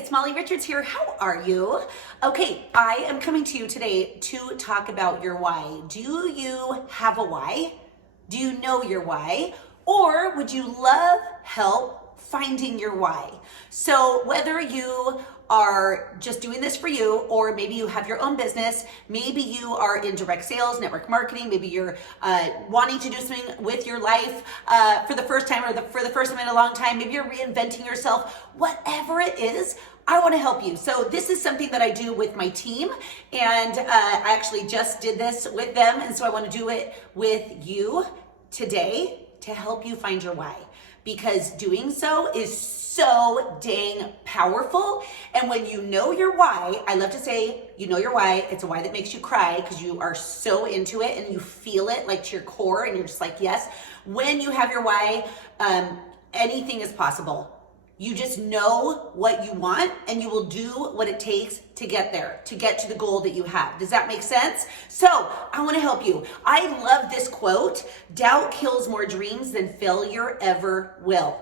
it's Molly Richards here. How are you? Okay, I am coming to you today to talk about your why. Do you have a why? Do you know your why? Or would you love help finding your why? So whether you are just doing this for you, or maybe you have your own business, maybe you are in direct sales, network marketing, maybe you're wanting to do something with your life for the first time, or for the first time in a long time, maybe you're reinventing yourself, whatever it is, I want to help you. So this is something that I do with my team, and I actually just did this with them, and so I want to do it with you today to help you find your why, because doing so is so dang powerful. And when you know your why, I love to say, you know your why, it's a why that makes you cry because you are so into it and you feel it like to your core and you're just like, yes. When you have your why, anything is possible. You just know what you want and you will do what it takes to get there, to get to the goal that you have. Does that make sense? So I want to help you. I love this quote: doubt kills more dreams than failure ever will.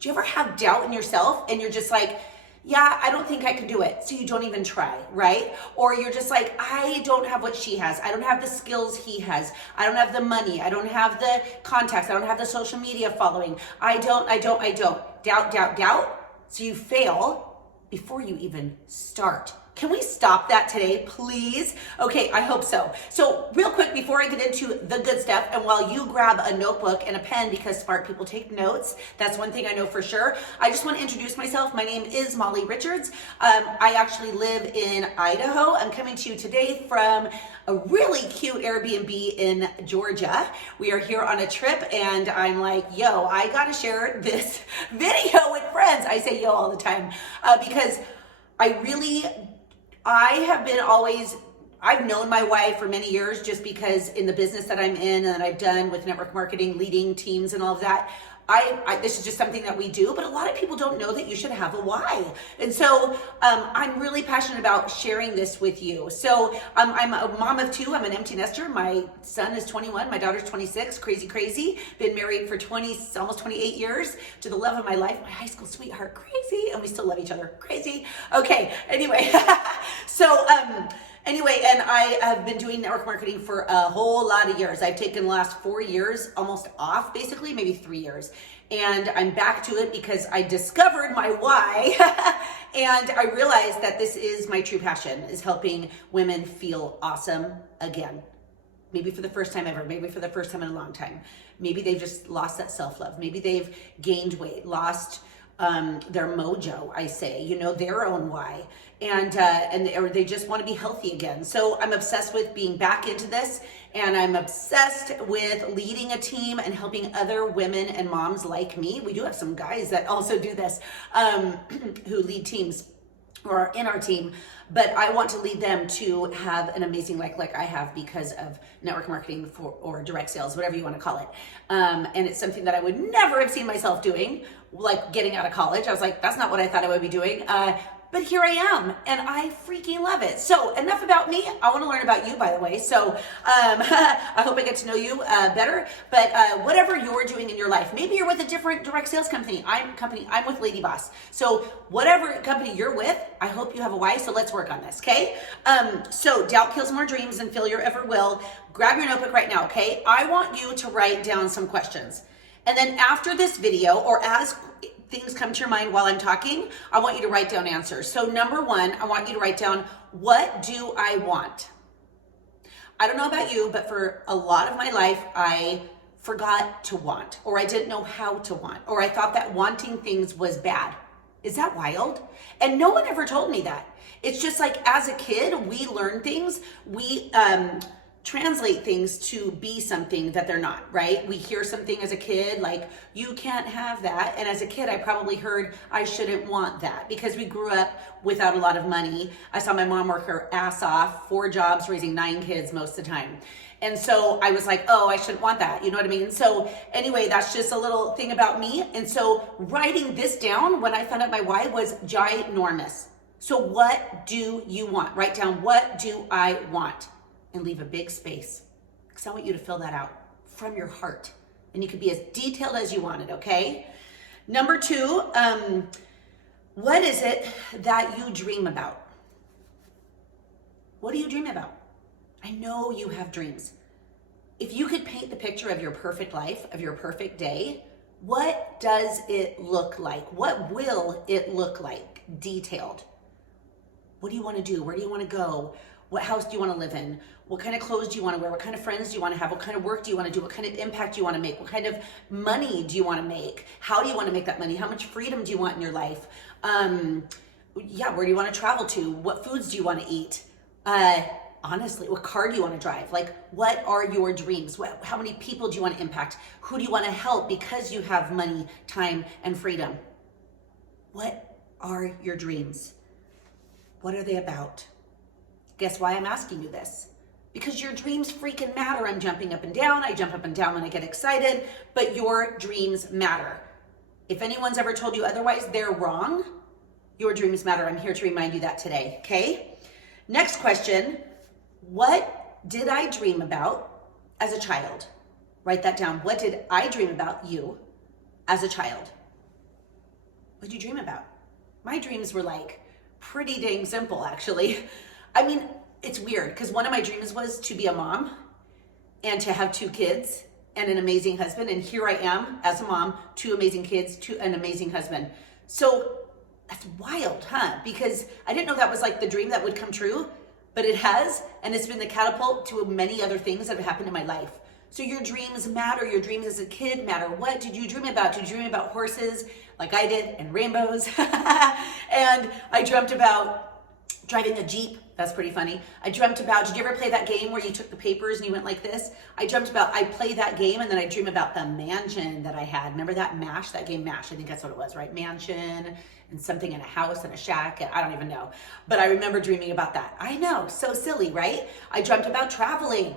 Do you ever have doubt in yourself and you're just like, yeah, I don't think I can do it. So you don't even try, right? Or you're just like, I don't have what she has. I don't have the skills he has. I don't have the money. I don't have the contacts. I don't have the social media following. I don't. Doubt. So you fail before you even start. Can we stop that today, please? Okay, I hope so. So real quick, before I get into the good stuff, and while you grab a notebook and a pen, because smart people take notes, that's one thing I know for sure. I just want to introduce myself. My name is Molly Richards. I actually live in Idaho. I'm coming to you today from a really cute Airbnb in Georgia. We are here on a trip, and I'm like, yo, I gotta share this video with friends. I say yo all the time because I've known my why for many years, just because in the business that I'm in and that I've done with network marketing, leading teams and all of that, this is just something that we do, but a lot of people don't know that you should have a why. And so I'm really passionate about sharing this with you. So I'm a mom of two. I'm an empty nester. My son is 21. My daughter's 26. Crazy. Been married for almost 28 years to the love of my life, my high school sweetheart. Crazy. And we still love each other. Crazy. Okay. Anyway, and I have been doing network marketing for a whole lot of years. I've taken the last 4 years almost off, basically, maybe 3 years. And I'm back to it because I discovered my why. And I realized that this is my true passion, is helping women feel awesome again. Maybe for the first time ever, maybe for the first time in a long time. Maybe they've just lost that self-love. Maybe they've gained weight, lost their mojo, I say, their own why, or they just want to be healthy again. So I'm obsessed with being back into this, and I'm obsessed with leading a team and helping other women and moms like me. We do have some guys that also do this, who lead teams or are in our team, but I want to lead them to have an amazing life like I have because of network marketing or direct sales, whatever you want to call it. And it's something that I would never have seen myself doing, like getting out of college. I was like, that's not what I thought I would be doing. But here I am, and I freaking love it. So enough about me. I want to learn about you, by the way. So I hope I get to know you better. But whatever you're doing in your life, maybe you're with a different direct sales company. I'm with Lady Boss. So whatever company you're with, I hope you have a why. So let's work on this, okay? So doubt kills more dreams than failure ever will. Grab your notebook right now, okay? I want you to write down some questions. And then after this video, or as things come to your mind while I'm talking, I want you to write down answers. So number one, I want you to write down, what do I want? I don't know about you, but for a lot of my life, I forgot to want, or I didn't know how to want, or I thought that wanting things was bad. Is that wild? And no one ever told me that. It's just like, as a kid, we learn things, we translate things to be something that they're not, right? We hear something as a kid like, you can't have that. And as a kid, I probably heard I shouldn't want that because we grew up without a lot of money. I saw my mom work her ass off, 4 jobs, raising 9 kids most of the time. And so I was like, oh, I shouldn't want that. You know what I mean? So anyway, that's just a little thing about me. And so writing this down when I found out my why was ginormous. So what do you want? Write down, what do I want? And leave a big space, because I want you to fill that out from your heart. And you can be as detailed as you want it, okay? Number 2, What is it that you dream about? What do you dream about? I know you have dreams. If you could paint the picture of your perfect life, of your perfect day, what does it look like? What will it look like? Detailed. What do you want to do? Where do you want to go? What house do you want to live in? What kind of clothes do you want to wear? What kind of friends do you want to have? What kind of work do you want to do? What kind of impact do you want to make? What kind of money do you want to make? How do you want to make that money? How much freedom do you want in your life? Where do you want to travel to? What foods do you want to eat? Honestly, what car do you want to drive? Like, what are your dreams? How many people do you want to impact? Who do you want to help because you have money, time, and freedom? What are your dreams? What are they about? Guess why I'm asking you this? Because your dreams freaking matter. I'm jumping up and down. I jump up and down when I get excited, but your dreams matter. If anyone's ever told you otherwise, they're wrong. Your dreams matter. I'm here to remind you that today, okay? Next question. What did I dream about as a child? Write that down. What did I dream about you as a child? What did you dream about? My dreams were like pretty dang simple, actually. I mean, it's weird because one of my dreams was to be a mom and to have 2 kids and an amazing husband. And here I am as a mom, 2 amazing kids, an amazing husband. So that's wild, huh? Because I didn't know that was like the dream that would come true, but it has, and it's been the catapult to many other things that have happened in my life. So your dreams matter. Your dreams as a kid matter. What did you dream about? Did you dream about horses like I did and rainbows? And I dreamt about driving a Jeep. That's pretty funny. I dreamt about, did you ever play that game where you took the papers and you went like this? I dreamt about, I played that game and then I dream about the mansion that I had. Remember that MASH, that game MASH? I think that's what it was, right? Mansion and something in a house and a shack and I don't even know. But I remember dreaming about that. I know, so silly, right? I dreamt about traveling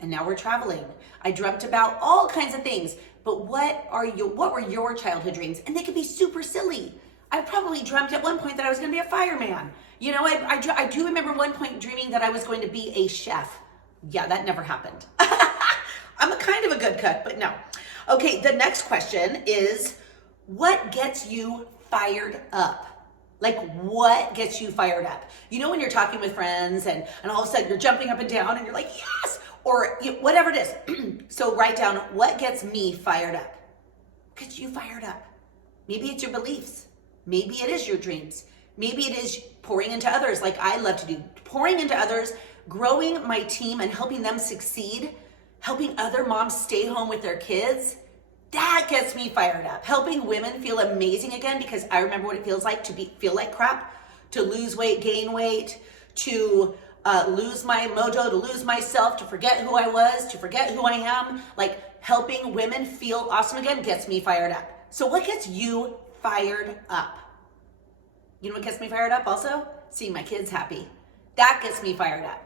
and now we're traveling. I dreamt about all kinds of things. But what were your childhood dreams? And they could be super silly. I probably dreamt at one point that I was going to be a fireman. You know, I do remember one point dreaming that I was going to be a chef. Yeah, that never happened. I'm a kind of a good cook, but no. Okay, the next question is, what gets you fired up? Like, what gets you fired up? You know when you're talking with friends and all of a sudden you're jumping up and down and you're like, yes, or whatever it is. So write down, what gets me fired up? What gets you fired up? Maybe it's your beliefs. Maybe it is your dreams. Maybe it is pouring into others like I love to do. Pouring into others, growing my team and helping them succeed, helping other moms stay home with their kids. That gets me fired up. Helping women feel amazing again because I remember what it feels like to feel like crap, to lose weight, gain weight, to lose my mojo, to lose myself, to forget who I was, to forget who I am. Like helping women feel awesome again gets me fired up. So what gets you fired up? You know what gets me fired up also? Seeing my kids happy. That gets me fired up.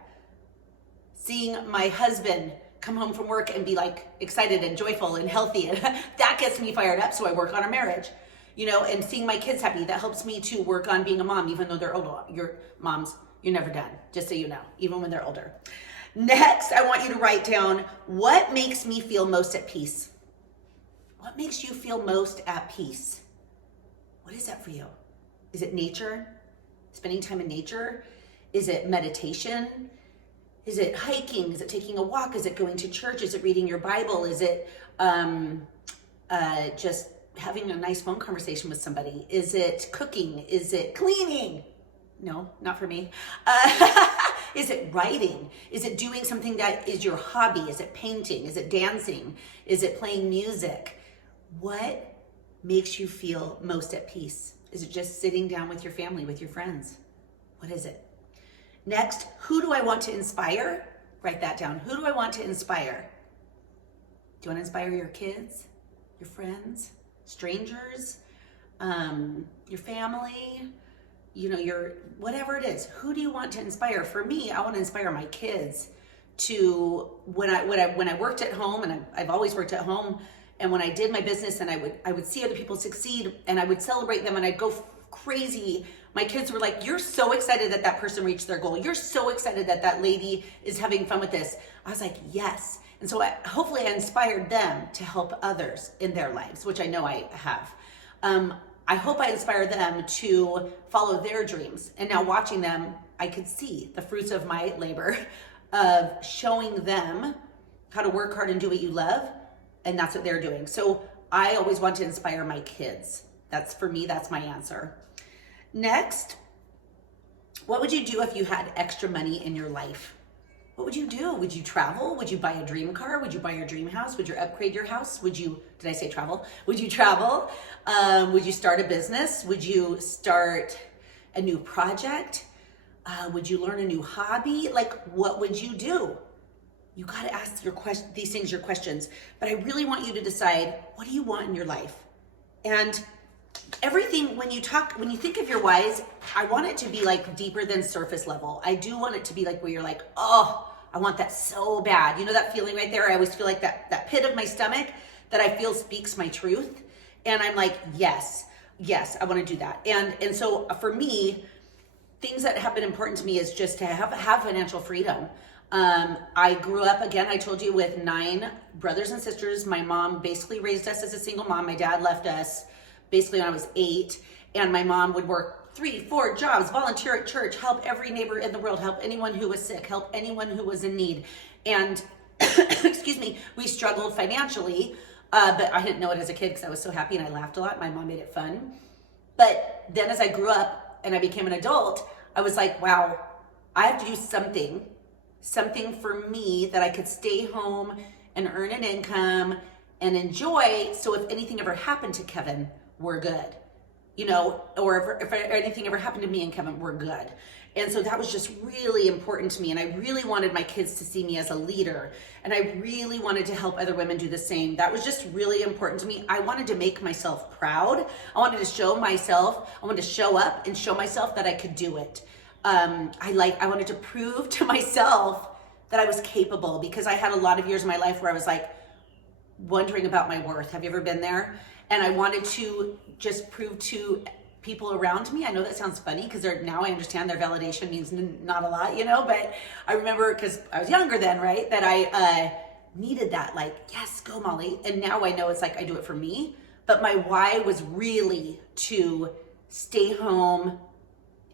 Seeing my husband come home from work and be like excited and joyful and healthy. And that gets me fired up. So I work on our marriage, you know, and seeing my kids happy. That helps me to work on being a mom, even though they're older. Your moms, you're never done, just so you know, even when they're older. Next, I want you to write down, what makes me feel most at peace? What makes you feel most at peace? What is that for you? Is it nature? Spending time in nature? Is it meditation? Is it hiking? Is it taking a walk? Is it going to church? Is it reading your Bible? Is it just having a nice phone conversation with somebody? Is it cooking? Is it cleaning? No, not for me. Is it writing? Is it doing something that is your hobby? Is it painting? Is it dancing? Is it playing music? What makes you feel most at peace? Is it just sitting down with your family, with your friends? What is it? Next, who do I want to inspire? Write that down. Who do I want to inspire? Do you want to inspire your kids, your friends, strangers, your family, you know, your whatever it is? Who do you want to inspire? For me, I want to inspire my kids to when I worked at home, and I've always worked at home. And when I did my business and I would see other people succeed and I would celebrate them and I'd go crazy. My kids were like, you're so excited that that person reached their goal. You're so excited that that lady is having fun with this. I was like, yes. And so hopefully I inspired them to help others in their lives, which I know I have. I hope I inspire them to follow their dreams. And now watching them, I could see the fruits of my labor of showing them how to work hard and do what you love. And that's what they're doing. So I always want to inspire my kids. That's, for me, that's my answer. Next, what would you do if you had extra money in your life? What would you do? Would you travel? Would you buy a dream car? Would you buy your dream house? Would you upgrade your house? Would you, did I say travel? Would you travel? Would you start a business? Would you start a new project? Would you learn a new hobby? Like, what would you do? You got to ask these things your questions. But I really want you to decide, what do you want in your life? And everything, when you think of your whys, I want it to be like deeper than surface level. I do want it to be like where you're like, oh, I want that so bad. You know that feeling right there? I always feel like that pit of my stomach that I feel speaks my truth. And I'm like, yes, I want to do that. And so for me, things that have been important to me is just to have financial freedom. I grew up, again, I told you, with 9 brothers and sisters. My mom basically raised us as a single mom. My dad left us basically when I was 8, and my mom would work 3, 4 jobs, volunteer at church, help every neighbor in the world, help anyone who was sick, help anyone who was in need. And excuse me, we struggled financially, but I didn't know it as a kid because I was so happy and I laughed a lot. My mom made it fun. But then as I grew up and I became an adult, I was like, wow, I have to do something for me that I could stay home and earn an income and enjoy. So if anything ever happened to Kevin, we're good. You know, or if anything ever happened to me and Kevin, we're good. And so that was just really important to me. And I really wanted my kids to see me as a leader. And I really wanted to help other women do the same. That was just really important to me. I wanted to make myself proud. I wanted to show up and show myself that I could do it. I wanted to prove to myself that I was capable, because I had a lot of years in my life where I was like wondering about my worth. Have you ever been there? And I wanted to just prove to people around me. I know that sounds funny because now I understand their validation means not a lot, you know, but I remember, because I was younger then, right, that I needed that, like, yes, go Molly. And now I know it's like I do it for me. But my why was really to stay home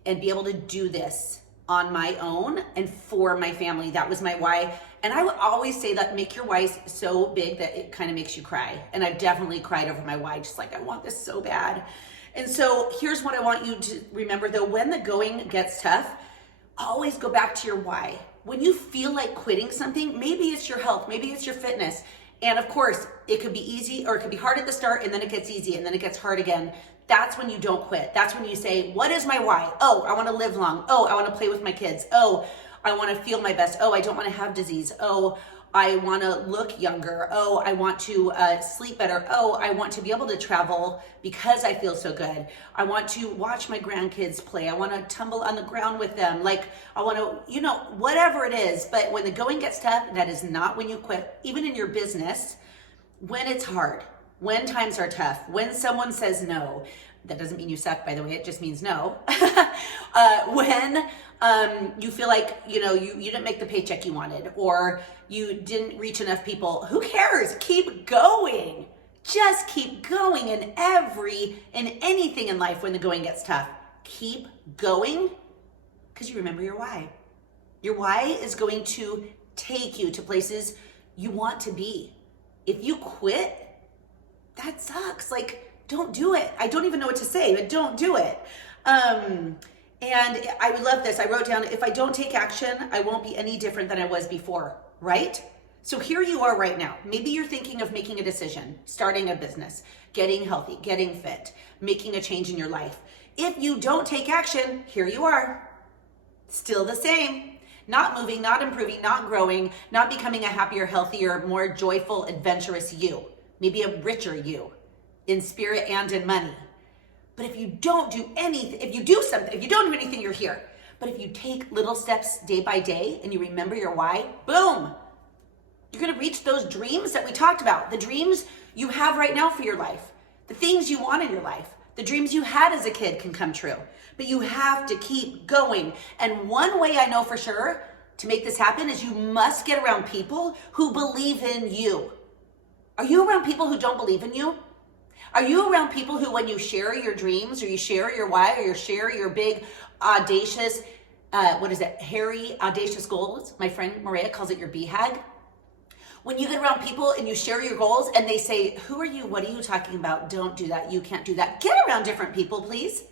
and be able to do this on my own and for my family. That was my why. And I would always say that make your why so big that it kind of makes you cry. And I've definitely cried over my why, just like, I want this so bad. And so here's what I want you to remember though. When the going gets tough, always go back to your why. When you feel like quitting something, maybe it's your health, maybe it's your fitness. And of course, it could be easy or it could be hard at the start, and then it gets easy and then it gets hard again. That's when you don't quit. That's when you say, what is my why? Oh, I want to live long. Oh, I want to play with my kids. Oh, I want to feel my best. Oh, I don't want to have disease. Oh, I want to look younger. Oh, I want to sleep better. Oh, I want to be able to travel because I feel so good. I want to watch my grandkids play. I want to tumble on the ground with them. Like, I want to, you know, whatever it is. But when the going gets tough, that is not when you quit. Even in your business, when it's hard, when times are tough, when someone says no, that doesn't mean you suck, by the way, it just means no. When you feel like, you know, you didn't make the paycheck you wanted, or you didn't reach enough people, who cares? Keep going. Just keep going in anything in life when the going gets tough. Keep going, because you remember your why. Your why is going to take you to places you want to be. If you quit, that sucks. Like, don't do it. I don't even know what to say, but don't do it. And I would love this. I wrote down, if I don't take action, I won't be any different than I was before, right? So here you are right now. Maybe you're thinking of making a decision, starting a business, getting healthy, getting fit, making a change in your life. If you don't take action, here you are, still the same. Not moving, not improving, not growing, not becoming a happier, healthier, more joyful, adventurous you. Maybe a richer you in spirit and in money. But if you don't do anything, if you don't do anything, you're here. But if you take little steps day by day and you remember your why, boom, you're gonna reach those dreams that we talked about. The dreams you have right now for your life, the things you want in your life, the dreams you had as a kid can come true. But you have to keep going. And one way I know for sure to make this happen is you must get around people who believe in you. Are you around people who don't believe in you? Are you around people who, when you share your dreams or you share your why or you share your big audacious, hairy audacious goals? My friend Maria calls it your BHAG. When you get around people and you share your goals and they say, who are you? What are you talking about? Don't do that. You can't do that. Get around different people, please.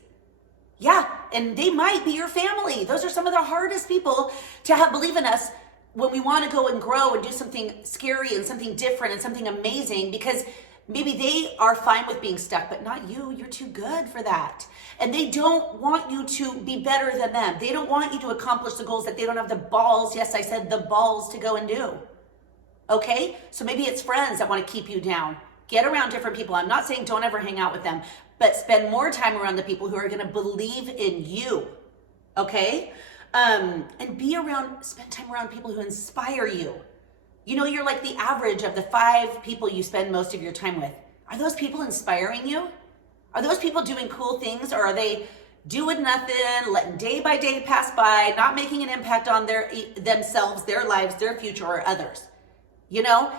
Yeah, and they might be your family. Those are some of the hardest people to have believe in us when we want to go and grow and do something scary and something different and something amazing, because maybe they are fine with being stuck, but not you. You're too good for that. And they don't want you to be better than them. They don't want you to accomplish the goals that they don't have the balls, yes, I said the balls, to go and do. Okay? So maybe it's friends that want to keep you down. Get around different people. I'm not saying don't ever hang out with them, but spend more time around the people who are going to believe in you. Okay? And spend time around people who inspire you. You know, you're like the average of the 5 people you spend most of your time with. Are those people inspiring you? Are those people doing cool things, or are they doing nothing, letting day by day pass by, not making an impact on themselves, their lives, their future, or others? You know,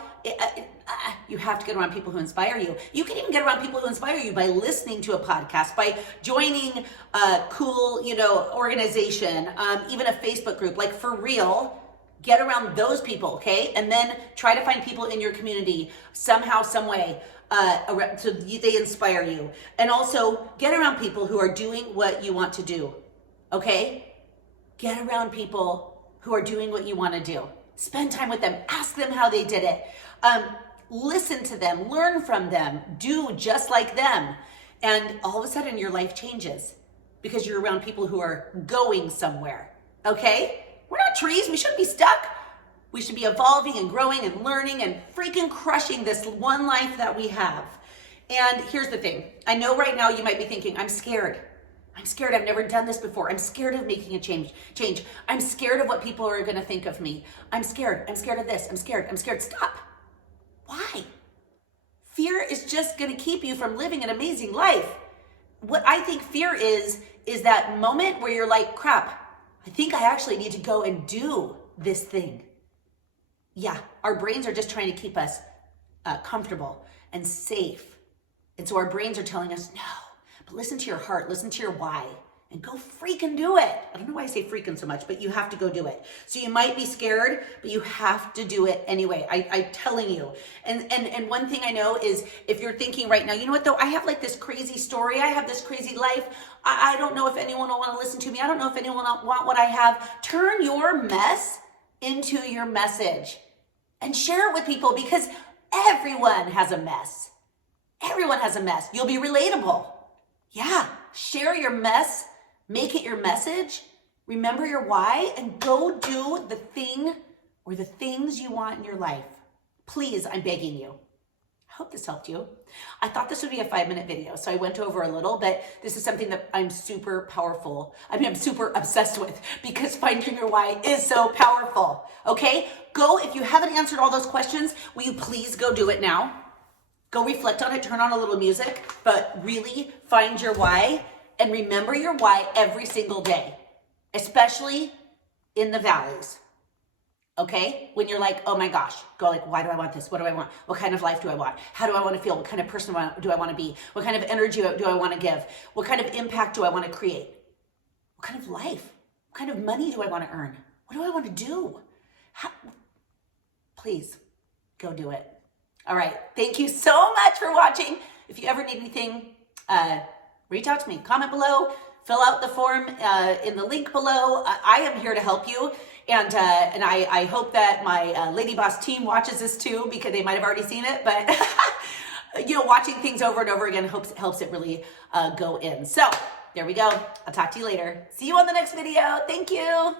you have to get around people who inspire you. You can even get around people who inspire you by listening to a podcast, by joining a cool, organization, even a Facebook group. Like, for real, get around those people, okay? And then try to find people in your community somehow, some way, so they inspire you. And also get around people who are doing what you want to do, okay? Get around people who are doing what you want to do. Spend time with them. Ask them how they did it. Listen to them. Learn from them. Do just like them. And all of a sudden your life changes because you're around people who are going somewhere. Okay? We're not trees. We shouldn't be stuck. We should be evolving and growing and learning and freaking crushing this one life that we have. And here's the thing. I know right now you might be thinking, I'm scared. I'm scared. I've never done this before. I'm scared of making a change. I'm scared of what people are going to think of me. I'm scared. I'm scared of this. I'm scared. Stop. Why? Fear is just going to keep you from living an amazing life. What I think fear is that moment where you're like, crap, I think I actually need to go and do this thing. Yeah, our brains are just trying to keep us comfortable and safe. And so our brains are telling us, no. But listen to your heart, listen to your why, and go freaking do it. I don't know why I say freaking so much, but you have to go do it. So you might be scared, but you have to do it anyway. I'm telling you. And one thing I know is, if you're thinking right now, you know what though, I have like this crazy story. I have this crazy life. I don't know if anyone will want to listen to me. I don't know if anyone will want what I have. Turn your mess into your message and share it with people, because everyone has a mess. Everyone has a mess. You'll be relatable. Yeah, share your mess, make it your message, remember your why, and go do the thing or the things you want in your life. Please, I'm begging you. I hope this helped you. I thought this would be a 5-minute video, so I went over a little, but this is something that I'm super obsessed with, because finding your why is so powerful, okay? Go, if you haven't answered all those questions, will you please go do it now? Go reflect on it, turn on a little music, but really find your why and remember your why every single day, especially in the valleys. Okay? When you're like, oh my gosh, go like, why do I want this? What do I want? What kind of life do I want? How do I want to feel? What kind of person do I want to be? What kind of energy do I want to give? What kind of impact do I want to create? What kind of life? What kind of money do I want to earn? What do I want to do? Please, go do it. All right. Thank you so much for watching. If you ever need anything, reach out to me. Comment below. Fill out the form in the link below. I am here to help you. And I hope that my Lady Boss team watches this too, because they might have already seen it. But, watching things over and over again helps it really go in. So there we go. I'll talk to you later. See you on the next video. Thank you.